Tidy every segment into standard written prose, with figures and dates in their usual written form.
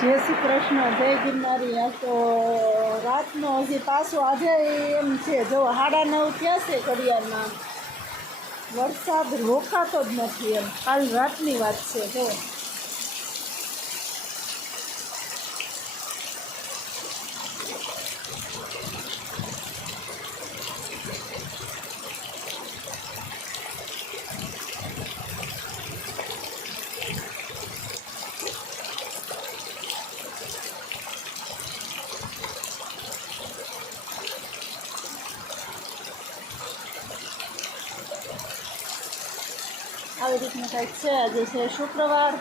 જય શ્રી કૃષ્ણ, જય ગિરનારી. આ તો રાતનો હજી પાછો આજે એમ છે, જો 9:30 થયા છે ઘડિયાળમાં, વરસાદ રોકાતો જ નથી. એમ કાલ રાતની વાત છે. જો આવી રીતનું કંઈક છે. આજે છે શુક્રવાર.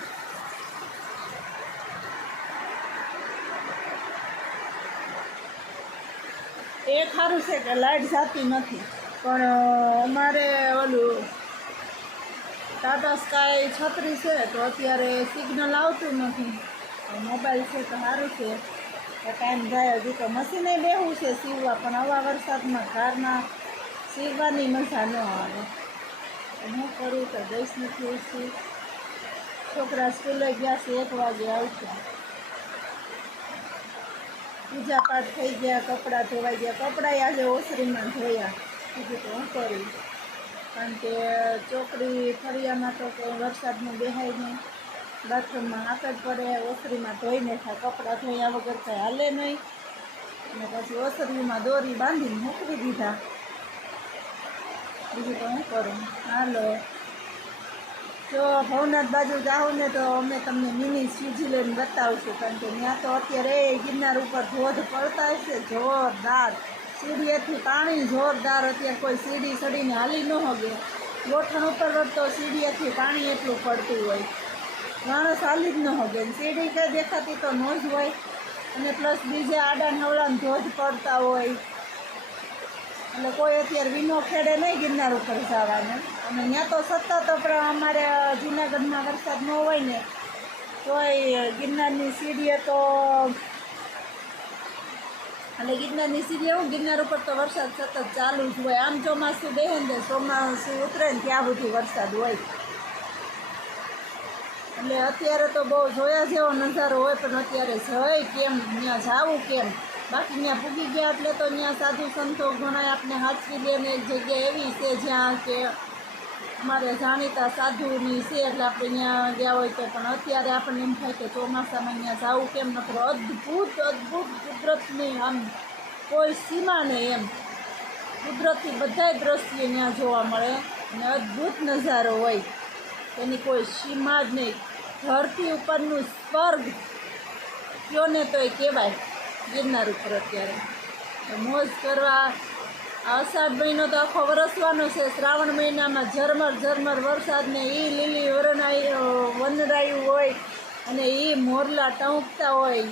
એ સારું છે કે લાઇટ જતી નથી, પણ અમારે ઓલું ટાટા સ્કાય છત્રી છે તો અત્યારે સિગ્નલ આવતું નથી. મોબાઈલ છે તો સારું છે, ટાઈમ જાય. હજી તો મશીને બેહવું છે સીવવા, પણ આવા વરસાદમાં ઘરના સીવવાની મજા ન આવે. હું કરું તો દઈશ નથી ઉઠી. છોકરા સ્કૂલે ગયા છે, 1 વાગે આવશે. પૂજા પાઠ થઈ ગયા, કપડાં ધોવાઈ ગયા. કપડાં આજે ઓસરીમાં ધોયા. બીજું તો હું કરું, કારણ કે ચોકડી ફળિયામાં તો કંઈ વરસાદમાં બેહાય નહીં. બાથરૂમમાં હાથ જ પડે, ઓસરીમાં ધોઈને થાય. કપડાં ધોયા વગર કંઈ હાલે નહીં. અને પછી ઓસરીમાં દોરી બાંધીને મૂકવી દીધા. બીજું તો હું કરું. હાલો, જો ભવનાથ બાજુ જાઓ ને તો અમે તમને મિની સ્વિટ્ઝરલેન્ડ બતાવશું, કારણ કે ત્યાં તો અત્યારે ગિરનાર ઉપર ધોધ પડતા હશે જોરદાર. સીડીએથી પાણી જોરદાર. અત્યારે કોઈ સીડી ચડીને હાલી ન હોગે. ગોઠણ ઉપર તો સીડીએથી પાણી એટલું પડતું હોય, માણસ હાલી જ ન હોગે. સીડી કંઈ દેખાતી તો ન જ હોય. અને પ્લસ બીજા આડા નવડાને ધોધ પડતા હોય, એટલે કોઈ અત્યારે વીનો ખેડે નહીં ગિરનાર ઉપર જવાનું. અને ત્યાં તો સતત અમારે જૂનાગઢમાં વરસાદ ન હોય ને તોય ગિરનારની સીડીએ તો, એટલે ગિરનારની સીડીએ એવું, ગિરનાર ઉપર તો વરસાદ સતત ચાલુ જ હોય. આમ ચોમાસું બેહે ને ચોમાસું ઉતરે ને ત્યાં સુધી વરસાદ હોય. એટલે અત્યારે તો બહુ જોયા જેવો નજારો હોય, પણ અત્યારે જઈ કેમ, ત્યાં જાવું કેમ? બાકી ત્યાં પૂગી ગયા એટલે તો ત્યાં સાધુ સંતો ઘણા આપણે હાચવી લે ને. એક જગ્યા એવી છે જ્યાં કે અમારે જાણીતા સાધુની છે, એટલે આપણે ત્યાં ગયા હોય તો. પણ અત્યારે આપણને એમ થાય કે ચોમાસામાં ત્યાં જવું કેમ? નકર અદ્ભુત અદ્ભુત કુદરતની આમ કોઈ સીમા નહીં. એમ કુદરતી બધાય દ્રશ્યો ત્યાં જોવા મળે અને અદ્ભુત નજારો હોય, એની કોઈ સીમા જ નહીં. ધરતી ઉપરનું સ્વર્ગ કયો ને તોય કહેવાય ગિરનાર ઉપર. અત્યારે મોજ કરવા. અષાઢ મહિનો તો આખો વરસવાનો છે. શ્રાવણ મહિનામાં ઝરમર ઝરમર વરસાદને એ લીલી વનરાયું હોય અને એ મોરલા ટહુકતા હોય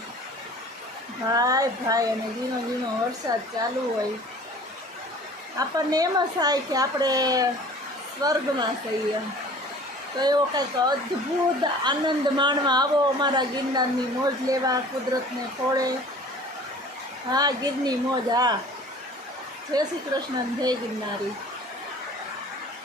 ભાઈ ભાઈ, અને ઝીણો ઝીણો વરસાદ ચાલુ હોય. આપણને એમ જ થાય કે આપણે સ્વર્ગમાં છીએ. તો એવો કંઈક અદ્ભુત આનંદ માણવા આવો અમારા ગિરનારની મોજ લેવા, કુદરતને ખોળે. હા, ગીરની મોજ. હા, જય શ્રી કૃષ્ણ, જય ગિરનારી.